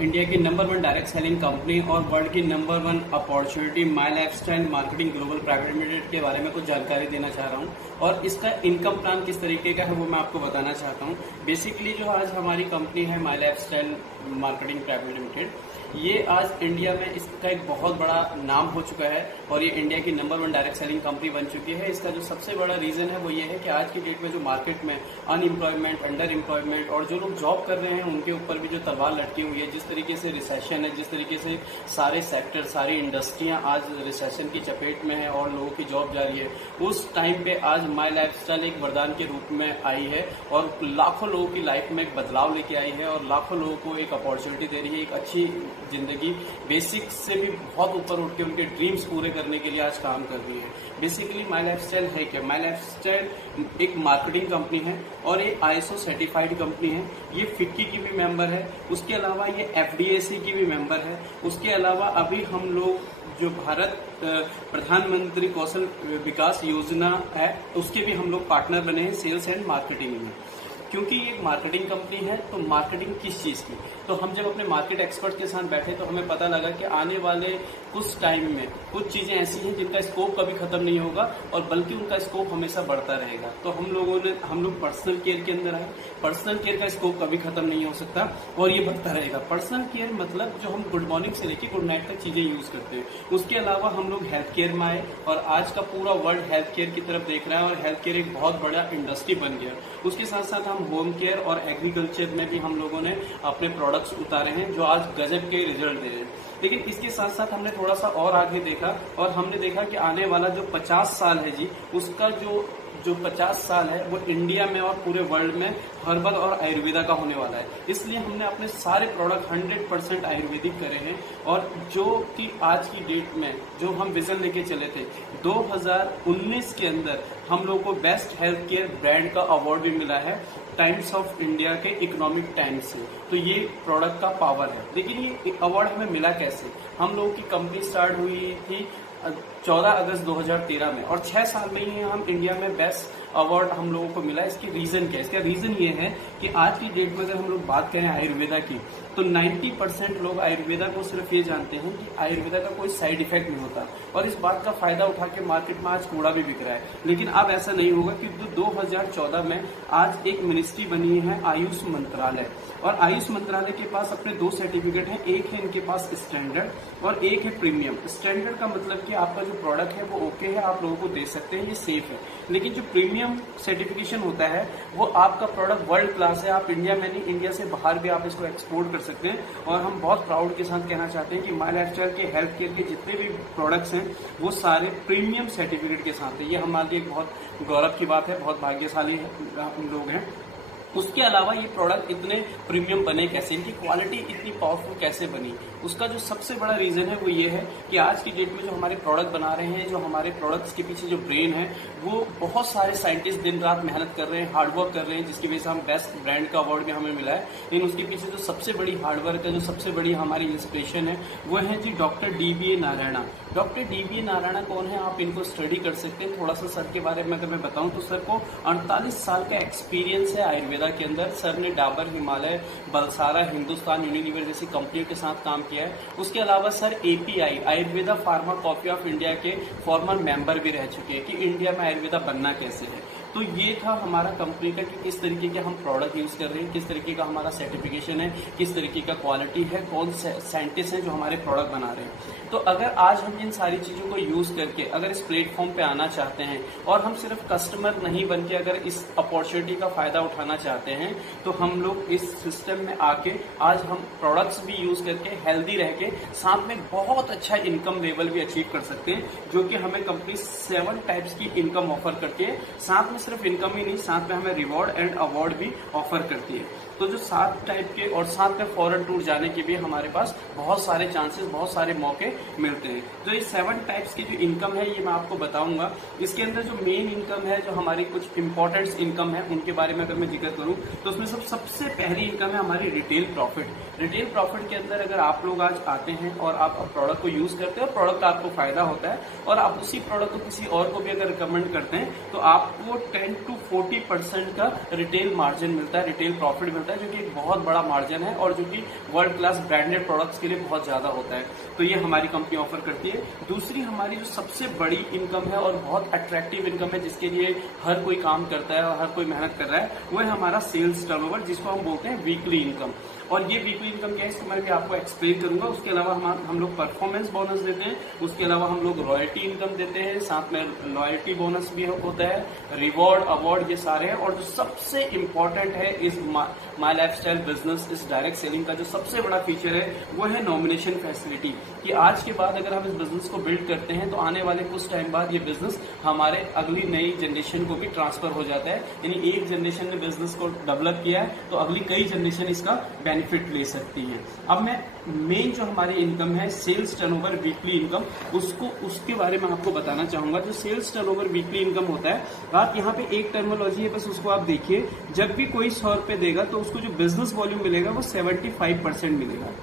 India की number 1 direct selling company और world की number 1 opportunity my lifestyle marketing global private limited के बारे में कुछ जानकारी देना चाह रहा हूं और इसका इनकम प्लान किस तरीके का है वो मैं आपको बताना चाहता हूं। बेसिकली जो आज हमारी कंपनी है माई लाइफस्टाइल मार्केटिंग प्राइवेट लिमिटेड, ये आज इंडिया में इसका एक बहुत बड़ा नाम हो चुका है और ये इंडिया की नंबर 1 डायरेक्ट सेलिंग कंपनी बन चुकी है। इसका जो सबसे बड़ा रीजन है वो ये है कि आज की डेट में जो मार्केट में अनएम्प्लॉयमेंट, अंडर एम्प्लॉयमेंट और जो लोग जॉब कर रहे हैं उनके ऊपर भी जो तलवार लटकी हुई है, जिस तरीके से रिसेशन है, जिस तरीके से सारे सेक्टर, सारी इंडस्ट्रियां आज रिसेशन की चपेट में है और लोगों की जॉब जा रही है, उस टाइम पे आज माई लाइफस्टाइल एक वरदान के रूप में आई है और लाखों लोगों की लाइफ में एक बदलाव लेके आई है और लाखों लोगों को एक अपॉर्चुनिटी दे रही है, एक अच्छी जिंदगी, बेसिक से भी बहुत ऊपर उठ के उनके ड्रीम्स पूरे करने के लिए आज काम कर रही है। बेसिकली माई लाइफस्टाइल है क्या? माई लाइफस्टाइल एक मार्केटिंग कंपनी है और ये ISO सर्टिफाइड कंपनी है। ये फिक्की की भी मेंबर है, उसके अलावा ये FDAC की भी मेंबर है। उसके अलावा अभी हम लोग जो भारत प्रधानमंत्री कौशल विकास योजना है उसके भी हम लोग पार्टनर बने हैं सेल्स एंड मार्केटिंग में। क्योंकि ये मार्केटिंग कंपनी है तो मार्केटिंग किस चीज की, तो हम जब अपने मार्केट एक्सपर्ट के साथ बैठे तो हमें पता लगा कि आने वाले कुछ टाइम में कुछ चीजें ऐसी हैं जिनका स्कोप कभी खत्म नहीं होगा और बल्कि उनका स्कोप हमेशा बढ़ता रहेगा। तो हम लोग पर्सनल केयर के अंदर आए। पर्सनल केयर का स्कोप कभी खत्म नहीं हो सकता और ये बढ़ता रहेगा। पर्सनल केयर मतलब जो हम गुड मॉर्निंग से लेकर गुड नाइट तक चीजें यूज करते हैं। उसके अलावा हम लोग हेल्थ केयर में आए और आज का पूरा वर्ल्ड हेल्थ केयर की तरफ देख रहा है और हेल्थ केयर एक बहुत बड़ा इंडस्ट्री बन गया। उसके साथ साथ हम होम केयर और एग्रीकल्चर में भी हम लोगों ने अपने प्रोडक्ट्स उतारे हैं जो आज गजब के रिजल्ट दे रहे हैं। लेकिन इसके साथ साथ हमने थोड़ा सा और आगे देखा और हमने देखा कि आने वाला जो 50 साल है जी, उसका जो 50 साल है वो इंडिया में और पूरे वर्ल्ड में हर्बल और आयुर्वेदा का होने वाला है। इसलिए हमने अपने सारे प्रोडक्ट 100% आयुर्वेदिक करे हैं और जो कि आज की डेट में जो हम विजन लेके चले थे 2019 के अंदर हम लोग को बेस्ट हेल्थ केयर ब्रांड का अवार्ड भी मिला है टाइम्स ऑफ इंडिया के इकोनॉमिक टाइम्स से। तो ये प्रोडक्ट का पावर है। लेकिन ये अवार्ड हमें मिला कैसे? हम लोगों की कंपनी स्टार्ट हुई थी 14 अगस्त 2013 में और 6 साल में ही हम इंडिया में बेस्ट अवार्ड हम लोगों को मिला। इसकी रीजन क्या है? इसका रीजन ये है कि आज की डेट में अगर हम लोग बात करें आयुर्वेदा की तो 90% लोग आयुर्वेदा को सिर्फ ये जानते हैं कि आयुर्वेदा का कोई साइड इफेक्ट नहीं होता और इस बात का फायदा उठा के मार्केट में आज कूड़ा भी बिक रहा है। लेकिन अब ऐसा नहीं होगा कि 2014 में आज एक मिनिस्ट्री बनी है आयुष मंत्रालय और आयुष मंत्रालय के पास अपने 2 सर्टिफिकेट हैं। एक है इनके पास स्टैंडर्ड और एक है प्रीमियम। स्टैंडर्ड का मतलब कि आपका जो प्रोडक्ट है वो ओके है, आप लोगों को दे सकते हैं, ये सेफ है। लेकिन जो प्रीमियम सर्टिफिकेशन होता है वो आपका प्रोडक्ट वर्ल्ड क्लास है, आप इंडिया में नहीं इंडिया से बाहर भी आप इसको एक्सपोर्ट कर सकते हैं। और हम बहुत प्राउड के साथ कहना चाहते हैं कि माई लाइफस्टाइल के हेल्थ केयर के जितने भी प्रोडक्ट्स हैं वो सारे प्रीमियम सर्टिफिकेट के साथ है। ये हमारे लिए एक बहुत गौरव की बात है, बहुत भाग्यशाली हम लोग हैं। उसके अलावा ये प्रोडक्ट इतने प्रीमियम बने कैसे, इनकी क्वालिटी इतनी पावरफुल कैसे बनी? उसका जो सबसे बड़ा रीजन है वो ये है कि आज की डेट में जो हमारे प्रोडक्ट बना रहे हैं, जो हमारे प्रोडक्ट्स के पीछे जो ब्रेन है वो बहुत सारे साइंटिस्ट दिन रात मेहनत कर रहे हैं, हार्डवर्क कर रहे हैं, जिसकी वजह से हम बेस्ट ब्रांड का अवार्ड भी हमें मिला है। लेकिन उसके पीछे जो सबसे बड़ी हार्डवर्क है, जो सबसे बड़ी हमारी इंस्पिरेशन है वो है जी doctor DBA Narayana. Doctor DBA Narayana कौन है? आप इनको स्टडी कर सकते हैं। थोड़ा सा सर के बारे में अगर मैं बताऊं तो सर को 48 साल का एक्सपीरियंस है आयुर्वेदा के अंदर। सर ने डाबर, हिमालय, बलसारा, हिंदुस्तान यूनिलीवर जैसी कंपनियों के साथ काम किया है। उसके अलावा sir API Ayurveda pharma copy of India के फॉर्मर मेंबर भी रह चुके हैं कि इंडिया में आयुर्वेदा बनना कैसे है। तो ये था हमारा कंपनी का कि किस तरीके के हम प्रोडक्ट यूज कर रहे हैं, किस तरीके का हमारा सर्टिफिकेशन है, किस तरीके का क्वालिटी है, कौन से साइंटिस्ट हैं जो हमारे प्रोडक्ट बना रहे हैं। तो अगर आज हम इन सारी चीजों को यूज करके अगर इस प्लेटफॉर्म पे आना चाहते हैं और हम सिर्फ कस्टमर नहीं बन के अगर इस अपॉर्चुनिटी का फायदा उठाना चाहते हैं तो हम लोग इस सिस्टम में आके आज हम प्रोडक्ट्स भी यूज करके हेल्दी रह के साथ में बहुत अच्छा इनकम लेवल भी अचीव कर सकते हैं, जो कि हमें कंपनी 7 टाइप्स की इनकम ऑफर करती है। साथ में सिर्फ इनकम ही नहीं, साथ में हमें रिवॉर्ड एंड अवार्ड भी ऑफर करती है। तो जो 7 टाइप के और साथ में फॉरेन टूर जाने के भी हमारे पास बहुत सारे चांसेस, बहुत सारे मौके मिलते हैं। तो ये 7 टाइप्स की जो इनकम है ये मैं आपको बताऊंगा। इसके अंदर जो मेन इनकम है, जो हमारी कुछ इंपॉर्टेंट इनकम है उनके बारे में अगर मैं जिक्र करूं तो उसमें सबसे पहली इनकम है हमारी रिटेल प्रॉफिट। रिटेल प्रॉफिट के अंदर अगर आप लोग आज आते हैं और आप प्रोडक्ट को यूज करते हैं और प्रोडक्ट आपको फायदा होता है और आप उसी प्रोडक्ट को किसी और को भी अगर रिकमेंड करते हैं तो आपको 10 to 40% का रिटेल मार्जिन मिलता है, रिटेल प्रॉफिट मिलता है, जो कि एक बहुत बड़ा मार्जिन है और जो कि वर्ल्ड क्लास ब्रांडेड प्रोडक्ट्स के लिए बहुत ज्यादा होता है। तो ये हमारी कंपनी ऑफर करती है। दूसरी हमारी जो सबसे बड़ी इनकम है और बहुत अट्रैक्टिव इनकम है, जिसके लिए हर कोई काम करता है और हर कोई मेहनत कर रहा है, वो है हमारा सेल्स टर्नओवर, जिसको हम बोलते हैं वीकली इनकम। और ये वीकली इनकम क्या है, इसको मैं भी आपको एक्सप्लेन करूंगा। उसके अलावा हम लोग परफॉर्मेंस बोनस देते हैं, उसके अलावा हम लोग रॉयल्टी इनकम देते हैं, साथ में लॉयल्टी बोनस भी होता है, रिवॉर्ड अवार्ड, ये सारे हैं। और जो सबसे इंपॉर्टेंट है इस माई लाइफस्टाइल बिजनेस, इस डायरेक्ट सेलिंग का जो सबसे बड़ा फीचर है वो है नॉमिनेशन फैसिलिटी। कि आज के बाद अगर हम इस बिजनेस को बिल्ड करते हैं तो आने वाले कुछ टाइम बाद ये बिजनेस हमारे अगली नई जनरेशन को भी ट्रांसफर हो जाता है। यानी एक जनरेशन ने बिजनेस को डेवलप किया है तो अगली कई जनरेशन इसका बेनिफिट ले सकती है। अब मैं मेन जो हमारी इनकम है सेल्स टर्नओवर वीकली इनकम, उसके बारे में आपको बताना चाहूंगा। जो सेल्स टर्नओवर वीकली इनकम होता है, आप यहाँ पे एक टर्मिनोलॉजी है, बस उसको आप देखिए। जब भी कोई 100 रुपए देगा तो उसको जो बिजनेस वॉल्यूम मिलेगा वो 75% मिलेगा।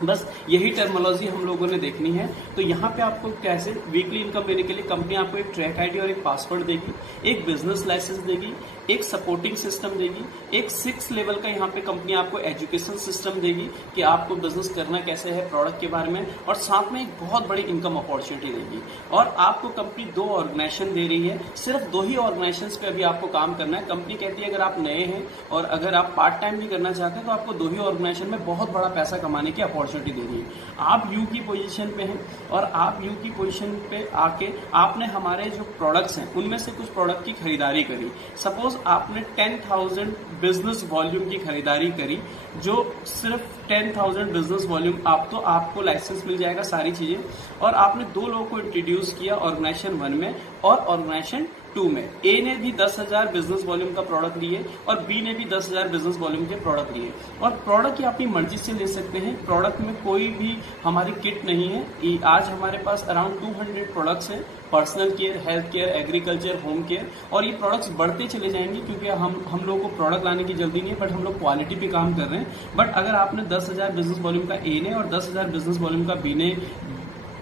बस यही टर्मिनोलॉजी हम लोगों ने देखनी है। तो यहाँ पे आपको कैसे वीकली इनकम लेने के लिए कंपनी आपको एक ट्रैक आईडी और एक पासवर्ड देगी, एक बिजनेस लाइसेंस देगी, एक सपोर्टिंग सिस्टम देगी, एक 6 लेवल का यहाँ पे कंपनी आपको एजुकेशन सिस्टम देगी कि आपको बिजनेस करना कैसे है, प्रोडक्ट के बारे में, और साथ में एक बहुत बड़ी इनकम अपॉर्चुनिटी देगी। और आपको कंपनी 2 ऑर्गेनाइजेशन दे रही है, सिर्फ 2 ही ऑर्गेनाइजेशन पे अभी आपको काम करना है। कंपनी कहती है अगर आप नए हैं और अगर आप पार्ट टाइम भी करना चाहते हैं तो आपको 2 ही ऑर्गेनाइजेशन में बहुत बड़ा पैसा कमाने की अपॉर्चुनिटी दे रही है। आप यू की पोजीशन पे हैं और आप यू की पोजीशन पे आके आपने हमारे जो प्रोडक्ट्स हैं उनमें से कुछ प्रोडक्ट की खरीदारी करी। सपोज आपने 10,000 बिजनेस वॉल्यूम की खरीदारी करी, जो सिर्फ 10,000 बिजनेस वॉल्यूम आपको लाइसेंस मिल जाएगा सारी चीजें। और आपने 2 लोगों को इंट्रोड्यूस किया ऑर्गेनाइजेशन 1 में और ऑर्गेनाइजेशन 2 में। ए ने भी 10,000 बिजनेस वॉल्यूम का प्रोडक्ट लिए और बी ने भी 10,000 बिजनेस वॉल्यूम के प्रोडक्ट लिए। और प्रोडक्ट अपनी मर्जी से ले सकते हैं, प्रोडक्ट में कोई भी हमारी किट नहीं है। आज हमारे पास अराउंड 200 प्रोडक्ट्स हैं, personal care, health care, agriculture, home care, और ये प्रोडक्ट्स बढ़ते चले जाएंगे क्योंकि हम लोगों को प्रोडक्ट लाने की जल्दी नहीं है, बट हम लोग क्वालिटी पे काम कर रहे हैं। बट अगर आपने 10,000 बिजनेस वॉल्यूम का ए ने और 10,000 बिजनेस वॉल्यूम का बी ने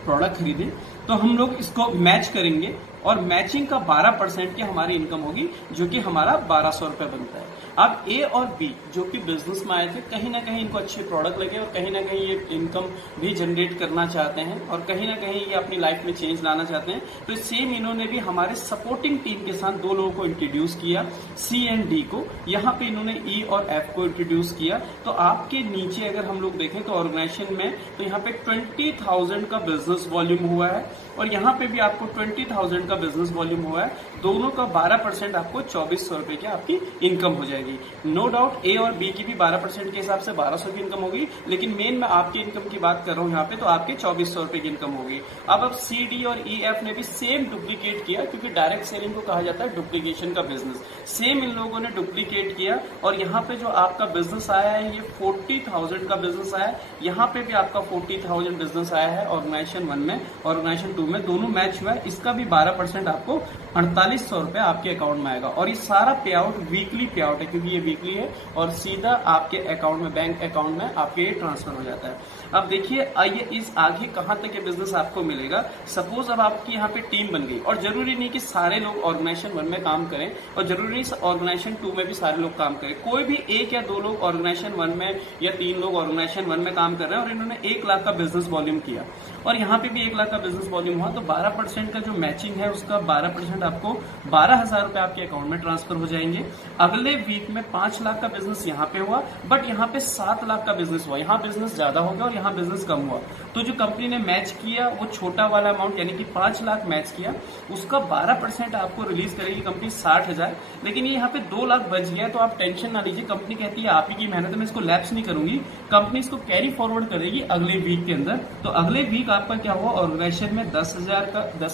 प्रोडक्ट खरीदे तो हम लोग इसको मैच करेंगे और मैचिंग का 12% की हमारी इनकम होगी, जो कि हमारा 1,200 रुपए बनता है। अब ए और बी जो कि बिजनेस में आए थे, कहीं ना कहीं इनको अच्छे प्रोडक्ट लगे और कहीं ना कहीं ये इनकम भी जनरेट करना चाहते हैं और कहीं ना कहीं ये अपनी लाइफ में चेंज लाना चाहते हैं। तो सेम इन्होंने भी हमारे सपोर्टिंग टीम के साथ 2 लोगों को इंट्रोड्यूस किया, सी एंड डी को। यहाँ पे इन्होंने ई और एफ को इंट्रोड्यूस किया। तो आपके नीचे अगर हम लोग देखें तो ऑर्गेनाइजेशन में तो यहाँ पे 20,000 का बिजनेस वॉल्यूम हुआ है और यहाँ पे भी आपको 20,000 का बिजनेस वॉल्यूम हुआ है। दोनों का 12% आपको 2,400 रुपए की आपकी इनकम हो जाएगी। नो डाउट ए और बी की भी 12% के हिसाब से 1,200 की इनकम होगी, लेकिन मेन मैं आपकी इनकम की बात कर रहा हूँ यहाँ पे, तो आपके 2,400 रुपए की इनकम होगी। अब सी डी और ई एफ ने भी सेम डुप्लीकेट किया, क्योंकि डायरेक्ट सेलिंग को कहा जाता है डुप्लीकेशन का बिजनेस। सेम इन लोगों ने डुप्लीकेट किया और यहाँ पे जो आपका बिजनेस आया है ये 40,000 का बिजनेस आया है। यहाँ पे भी आपका 40,000 बिजनेस आया है ऑर्गेनाइजेशन 1 में, ऑर्गेनाइजेशन 2 में, दोनों मैच हुआ है। इसका भी 12% आपको 4,800 रुपए आपके अकाउंट में आएगा। और ये सारा पे आउट वीकली पे आउट है, क्योंकि ये वीकली है और सीधा आपके अकाउंट में, बैंक अकाउंट में आपके ये ट्रांसफर हो जाता है। अब देखिए आइए इस आगे कहां तक ये बिजनेस आपको मिलेगा। सपोज अब आपकी यहाँ पे टीम बन गई और जरूरी नहीं कि सारे लोग ऑर्गेनाइजेशन 1 में काम करें और जरूरी नहीं ऑर्गेनाइजेशन 2 में भी सारे लोग काम करें। कोई भी 1 या 2 लोग ऑर्गेनाइजेशन 1 में या 3 लोग ऑर्गेनाइजेशन 1 में काम कर रहे हैं और इन्होंने 1 लाख का बिजनेस वॉल्यूम किया और यहाँ पे भी 1 लाख का बिजनेस वॉल्यूम हुआ, तो 12% का जो मैचिंग है उसका 12% आपको 12,000 रुपए आपके अकाउंट में ट्रांसफर हो जाएंगे। अगले वीक में 5 लाख का बिजनेस यहाँ पे हुआ, बट यहाँ पे 7 लाख का बिजनेस हुआ। यहाँ बिजनेस ज्यादा हो गया और यहाँ बिजनेस कम हुआ, तो जो कंपनी ने मैच किया वो छोटा वाला अमाउंट यानी कि 5 लाख मैच किया, उसका 12% आपको रिलीज करेगी कंपनी 60,000। लेकिन ये यहाँ पे 2 लाख बच गया, तो आप टेंशन ना लीजिए। कंपनी कहती है आप ही की मेहनत है, मैं इसको लैप्स नहीं करूंगी, कंपनी इसको कैरी फॉरवर्ड करेगी अगले वीक के अंदर। तो अगले वीक आपका क्या हुआ, ऑर्गेनाइजेशन में 10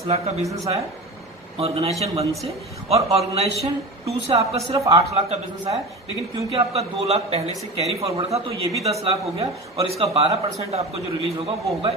लाख का बिजनेस आया ऑर्गेनाइजेशन 1 से, और ऑर्गेनाइजेशन 2 से आपका सिर्फ 8 लाख का बिजनेस आया। लेकिन क्योंकि आपका 2 लाख पहले से कैरी फॉरवर्ड था तो ये भी 10 लाख हो गया और इसका 12% आपको जो रिलीज होगा वो होगा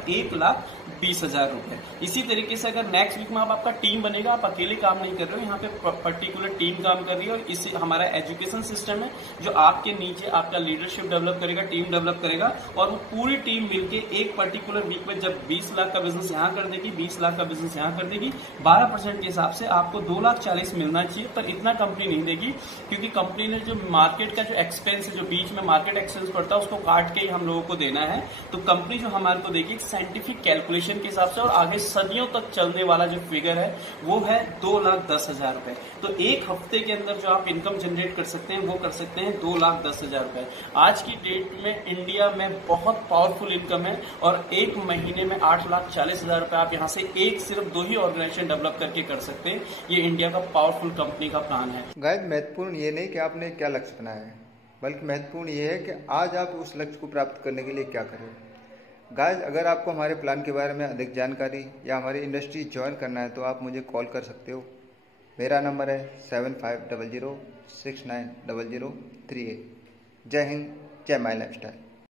20,000 रुपए। इसी तरीके से अगर नेक्स्ट वीक में अब आपका टीम बनेगा, आप अकेले काम नहीं कर रहे हो, यहाँ पे पर्टिकुलर टीम काम कर रही है, और इससे हमारा एजुकेशन सिस्टम है जो आपके नीचे आपका लीडरशिप डेवलप करेगा, टीम डेवलप करेगा, और वो पूरी टीम मिलके एक पर्टिकुलर वीक में जब 20 लाख का बिजनेस यहाँ कर देगी, 20 लाख का बिजनेस यहाँ कर देगी, 12% के हिसाब से आपको 2,40,000 मिलना चाहिए। पर इतना कंपनी नहीं देगी, क्योंकि कंपनी ने जो मार्केट का जो एक्सपेंस है, जो बीच में मार्केट एक्सपेंस पड़ता है, उसको काट के ही हम लोगों को देना है। तो कंपनी जो हमारे को देगी साइंटिफिक कैलकुलेशन के हिसाब से, और आगे सदियों तक चलने वाला जो फिगर है वो है 2,10,000 रुपए। तो एक हफ्ते के अंदर जो आप इनकम जनरेट कर सकते हैं वो कर सकते हैं 2,10,000 रुपए। आज की डेट में इंडिया में बहुत पावरफुल इनकम है, और एक महीने में 8,40,000 रुपए आप यहाँ से सिर्फ 2 ही ऑर्गेनाइजेशन डेवलप करके कर सकते हैं। ये इंडिया का पावरफुल कंपनी का प्लान है। गाइस, महत्वपूर्ण ये नहीं कि आपने क्या लक्ष्य बनाया है, बल्कि महत्वपूर्ण ये है कि आज आप उस लक्ष्य को प्राप्त करने के लिए क्या करें। गाइस, अगर आपको हमारे प्लान के बारे में अधिक जानकारी या हमारी इंडस्ट्री ज्वाइन करना है तो आप मुझे कॉल कर सकते हो। मेरा नंबर है 7500690038। जय हिंद, जय माई लाइफस्टाइल।